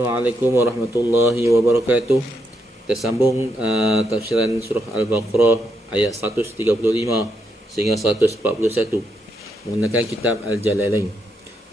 Assalamualaikum warahmatullahi wabarakatuh. Kita sambung tafsiran surah Al-Baqarah ayat 135 sehingga 141 menggunakan kitab Al-Jalalain.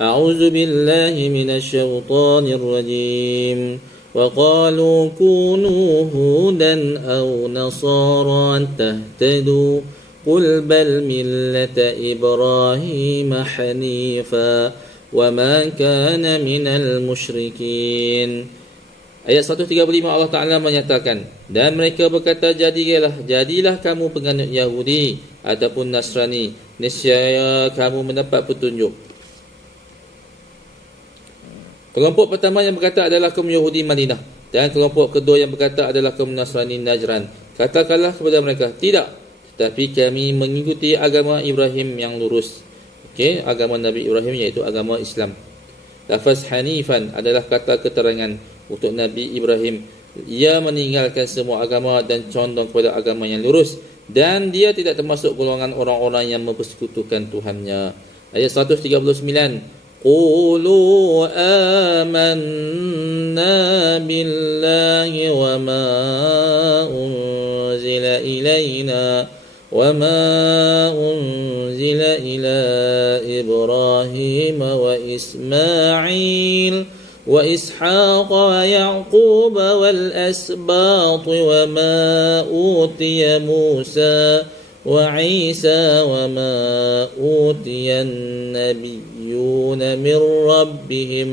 A'udzu billahi minasyaitonir rajim. Wa qalu kunu hudan aw nasara tahtadu qul bal millata Ibrahim hanifa wa ma kana minal musyrikin. Ayat 135 Allah Ta'ala menyatakan, dan mereka berkata, jadilah kamu penganut Yahudi ataupun Nasrani, nescaya kamu mendapat petunjuk. Kelompok pertama yang berkata adalah kaum Yahudi Madinah, dan kelompok kedua yang berkata adalah kaum Nasrani Najran. Katakanlah kepada mereka, tidak, tetapi kami mengikuti agama Ibrahim yang lurus. Agama Nabi Ibrahim iaitu agama Islam. Lafaz Hanifan adalah kata keterangan untuk Nabi Ibrahim. Ia meninggalkan semua agama dan condong kepada agama yang lurus, dan dia tidak termasuk golongan orang-orang yang mempersekutukan Tuhannya. Ayat 139. Qulu amanna billahi wa ma unzila ilaina وما أنزل إلى إبراهيم وإسماعيل وإسحاق ويعقوب والأسباط وما أوتي موسى وعيسى وما أوتي النبيون من ربهم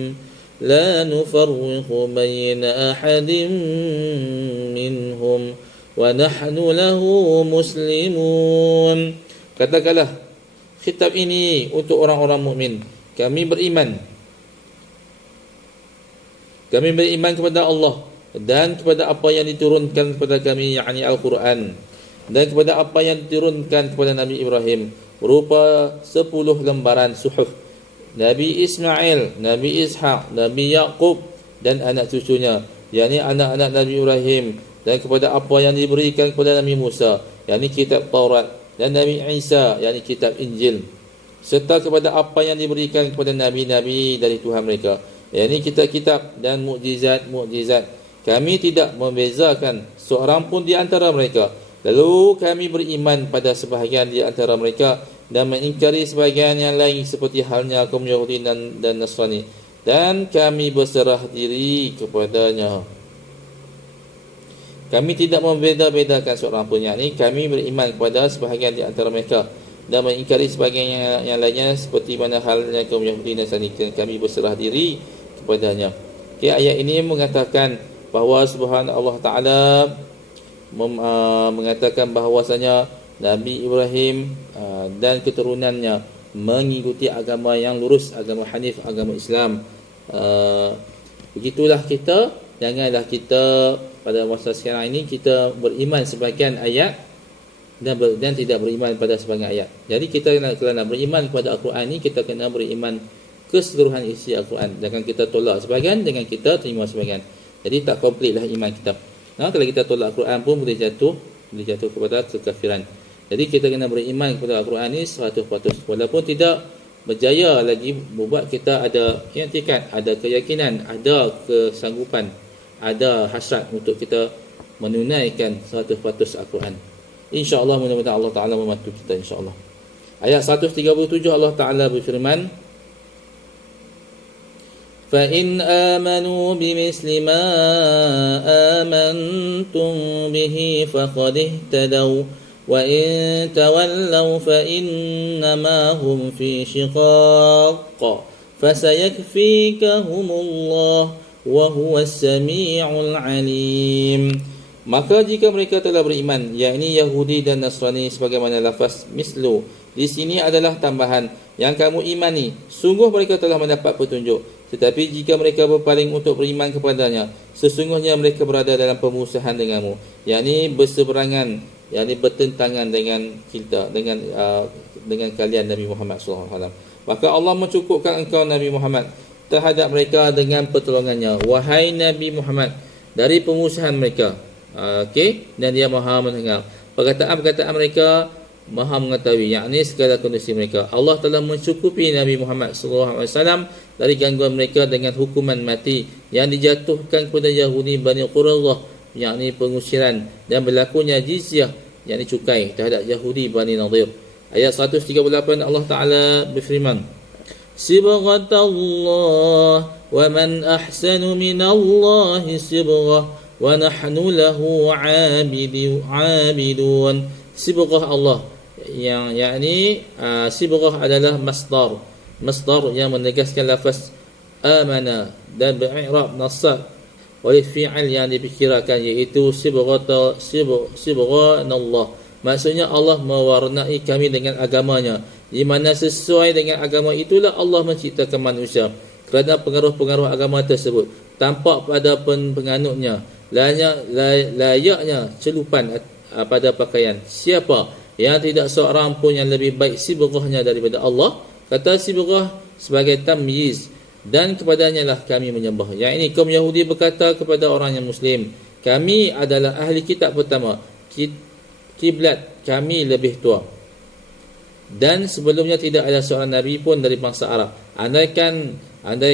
لا نفرق بين أحد منهم wa nahnu lahu muslimun. Katakanlah, khitab ini untuk orang-orang mukmin. Kami beriman kepada Allah dan kepada apa yang diturunkan kepada kami, yakni Al-Quran, dan kepada apa yang diturunkan kepada Nabi Ibrahim berupa 10 lembaran suhuf Nabi Ismail, Nabi Ishaq, Nabi Yaqub dan anak cucunya, yakni anak-anak Nabi Ibrahim, dan kepada apa yang diberikan kepada Nabi Musa, yakni kitab Taurat, dan Nabi Isa, yakni kitab Injil, serta kepada apa yang diberikan kepada nabi-nabi dari Tuhan mereka, yakni kitab-kitab dan mukjizat. Kami tidak membezakan seorang pun di antara mereka. Lalu kami beriman pada sebahagian di antara mereka dan mengingkari sebahagian yang lain, seperti halnya kaum Yahudi dan Nasrani, dan kami berserah diri kepadanya. Kami tidak membeza-bezakan seorang pun, yakni kami beriman kepada sebahagian di antara mereka dan mengingkari sebahagian yang lainnya, seperti mana halnya kaum Yahudi dan Nasrani, kami berserah diri kepadanya. Ayat ini mengatakan bahawa Subhanahu Allah Ta'ala mengatakan bahawasanya Nabi Ibrahim dan keturunannya mengikuti agama yang lurus, agama Hanif, agama Islam. Begitulah kita, janganlah kita pada masa sekarang ini kita beriman sebahagian ayat dan tidak beriman pada sebahagian ayat. Jadi kita kalau nak beriman kepada Al-Quran ini, kita kena beriman keseluruhan isi Al-Quran. Jangan kita tolak sebahagian, dengan kita terima sebahagian. Jadi tak komplit lah iman kita. Kalau kita tolak Al-Quran pun boleh jatuh kepada kekafiran. Jadi kita kena beriman kepada Al-Quran ini 100%. Walaupun tidak berjaya lagi membuat kita ada i'tikad, ada keyakinan, ada kesanggupan, ada hasrat untuk kita menunaikan 100% Al-Quran. InsyaAllah, mudah-mudahan Allah Ta'ala membantu kita, insyaAllah. Ayat 137 Allah Ta'ala berfirman, فَإِنْ آمَنُوا بِمِثْلِ مَا آمَنْتُمْ بِهِ فَقَدِ اهْتَدَوْا وَإِنْ تَوَلَّوْا فَإِنَّمَا هُمْ فِي شِقَاقٍ فَسَيَكْفِيكَهُمُ اللَّهُ وَهُوَ السَّمِيعُ الْعَلِيمُ. Maka jika mereka telah beriman, yakni Yahudi dan Nasrani, sebagaimana lafaz mislu di sini adalah tambahan, yang kamu imani, sungguh mereka telah mendapat petunjuk. Tetapi jika mereka berpaling untuk beriman kepadanya, sesungguhnya mereka berada dalam pemusuhan denganmu, yakni berseberangan, yakni bertentangan dengan kita, dengan kalian Nabi Muhammad SAW. Maka Allah mencukupkan engkau Nabi Muhammad terhadap mereka dengan pertolongannya, wahai Nabi Muhammad, dari pemusuhan mereka. Dan dia Maha mendengar perkataan-perkataan mereka Maha mengetahui, yakni segala kondisi mereka. Allah telah mencukupi Nabi Muhammad SAW dari gangguan mereka dengan hukuman mati yang dijatuhkan kepada Yahudi Bani Quraidah, yakni pengusiran, dan berlakunya jizyah, yakni cukai terhadap Yahudi Bani Nadir. Ayat 138 Allah Ta'ala berfirman, Sibghatallah wa man ahsanu minallahi sibghah wa nahnu lahu abidun. Sibghah Allah, yang yakni sibghah adalah masdar yang menegaskan lafaz amana dan beri'rab nasab oleh fi'al yang dipikirkan, iaitu sibghanallah. Maksudnya Allah mewarnai kami dengan agamanya, di mana sesuai dengan agama itulah Allah menciptakan manusia. Kerana pengaruh-pengaruh agama tersebut tampak pada penganutnya, layaknya celupan pada pakaian. Siapa yang tidak seorang pun yang lebih baik sibghahnya daripada Allah. Kata sibghah sebagai tamyiz, dan kepadanya lah kami menyembah. Yang ini kaum Yahudi berkata kepada orang yang Muslim, kami adalah ahli kitab pertama, kiblat kami lebih tua, dan sebelumnya tidak ada seorang Nabi pun dari bangsa Arab. Andai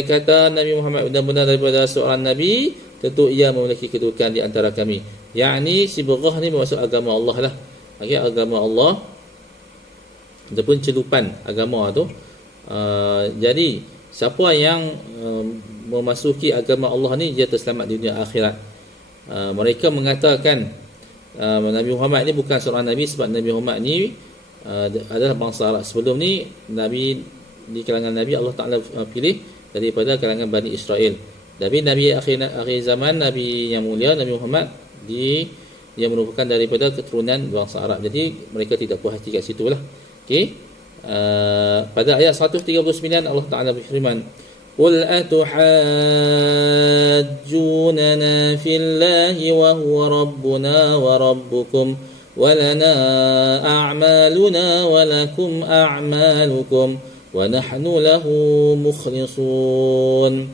kata Nabi Muhammad benar-benar daripada seorang Nabi, tentu ia memiliki kedudukan di antara kami. Yakni sibghah ni bermaksud agama Allah lah. Agama Allah ataupun celupan agama tu. Jadi siapa yang memasuki agama Allah ni, dia terselamat di dunia akhirat. Mereka mengatakan Nabi Muhammad ni bukan seorang Nabi, sebab Nabi Muhammad ni adalah bangsa Arab. Sebelum ni Nabi, di kalangan Nabi Allah Ta'ala pilih daripada kalangan Bani Israel. Tapi Nabi akhir zaman, Nabi yang mulia Nabi Muhammad, dia merupakan daripada keturunan bangsa Arab. Jadi mereka tidak puas hati kat situ lah. Okay. Pada ayat 139 Allah Ta'ala berfirman, Qul atuhajjunana fillahi wa huwa rabbuna wa rabbukum wa lana a'maluna wa lakum a'malukum wa nahnu lahu mukhlisun.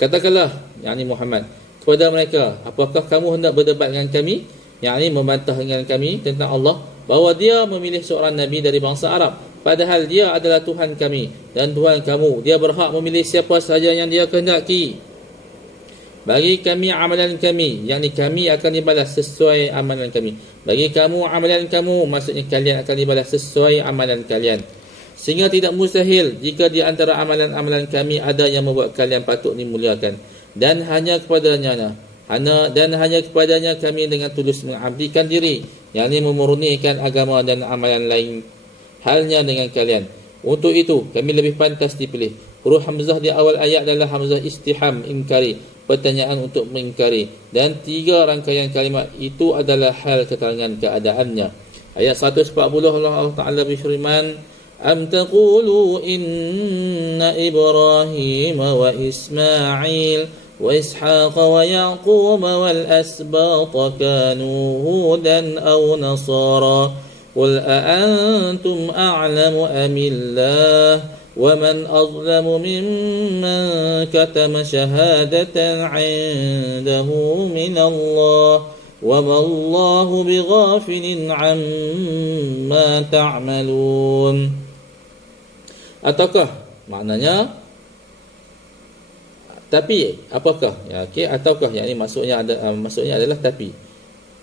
Katakanlah, yakni Muhammad, kepada mereka, apakah kamu hendak berdebat dengan kami, yakni membantah dengan kami tentang Allah, bahawa dia memilih seorang Nabi dari bangsa Arab, padahal dia adalah Tuhan kami dan Tuhan kamu. Dia berhak memilih siapa sahaja yang dia kehendaki. Bagi kami amalan kami, yakni kami akan dibalas sesuai amalan kami. Bagi kamu amalan kamu, maksudnya kalian akan dibalas sesuai amalan kalian. Sehingga tidak mustahil jika di antara amalan-amalan kami ada yang membuat kalian patut dimuliakan. Dan hanya kepadanya kami dengan tulus mengabdikan diri, yakni memurnikan agama dan amalan lain halnya dengan kalian. Untuk itu kami lebih pantas dipilih. Huruf hamzah di awal ayat adalah hamzah istifham inkari, pertanyaan untuk mengingkari, dan 3 rangkaian kalimat itu adalah hal keterangan keadaannya. Ayat 140 Allah Ta'ala berfirman, Am taqulu inna Ibrahim wa Ismail wa Ishaq wa Yaqub wal asbat kanu hudan aw nasara qul a antum a'lamu amillah wa man azlamu mimman katama shahadatan 'indahu min Allah wa ma Allahu bighafilin 'amma ta'malun. Ataukah, maknanya tapi apakah, ya, okay, ataukah, yakni maksudnya adalah tapi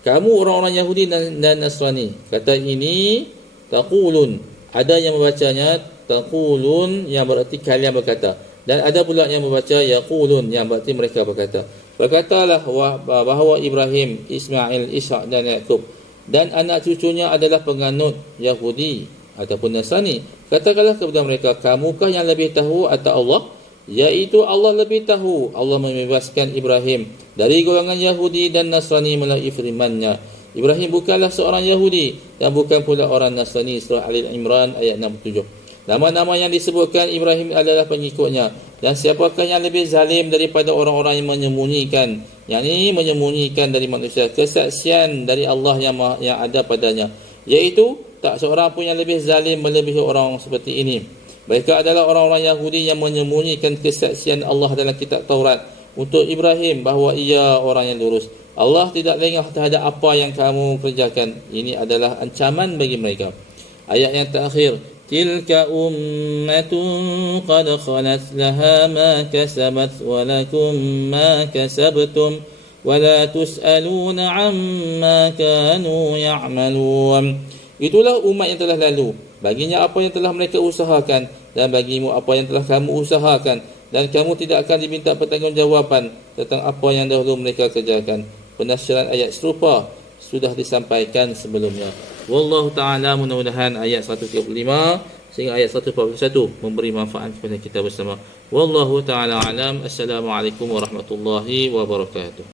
kamu orang-orang Yahudi dan Nasrani, kata ini taqulun, ada yang membacanya taqulun yang berarti kalian berkata, dan ada pula yang membaca yaqulun yang berarti mereka berkata. Berkatalah bahawa Ibrahim, Ismail, Ishaq dan Yaqub dan anak cucunya adalah penganut Yahudi ataupun Nasrani. Katakanlah kepada mereka, kamukah yang lebih tahu atau Allah? Iaitu Allah lebih tahu. Allah membebaskan Ibrahim dari golongan Yahudi dan Nasrani melalui firman-Nya. Ibrahim bukanlah seorang Yahudi dan bukan pula orang Nasrani. Surah Ali Imran ayat 67. Nama-nama yang disebutkan Ibrahim adalah pengikutnya. Dan siapakah yang lebih zalim daripada orang-orang yang menyembunyikan, yakni menyembunyikan dari manusia kesaksian dari Allah yang ada padanya. Iaitu tak seorang pun yang lebih zalim melebihi orang seperti ini. Mereka adalah orang-orang Yahudi yang menyembunyikan kesaksian Allah dalam kitab Taurat untuk Ibrahim bahawa ia orang yang lurus. Allah tidak lengah terhadap apa yang kamu kerjakan. Ini adalah ancaman bagi mereka. Ayat yang terakhir, tilka ummatun qad khalat laha ma kasabat wa lakum ma kasabtum wa la tus'aluna amma kanu ya'malun. Itulah umat yang telah lalu, baginya apa yang telah mereka usahakan, dan bagimu apa yang telah kamu usahakan, dan kamu tidak akan diminta pertanggungjawaban tentang apa yang dahulu mereka kerjakan. Penafsiran ayat serupa sudah disampaikan sebelumnya. Wallahu ta'ala, mudah-mudahan ayat 135 sehingga ayat 141 memberi manfaat kepada kita bersama. Wallahu ta'ala alam. Assalamualaikum warahmatullahi wabarakatuh.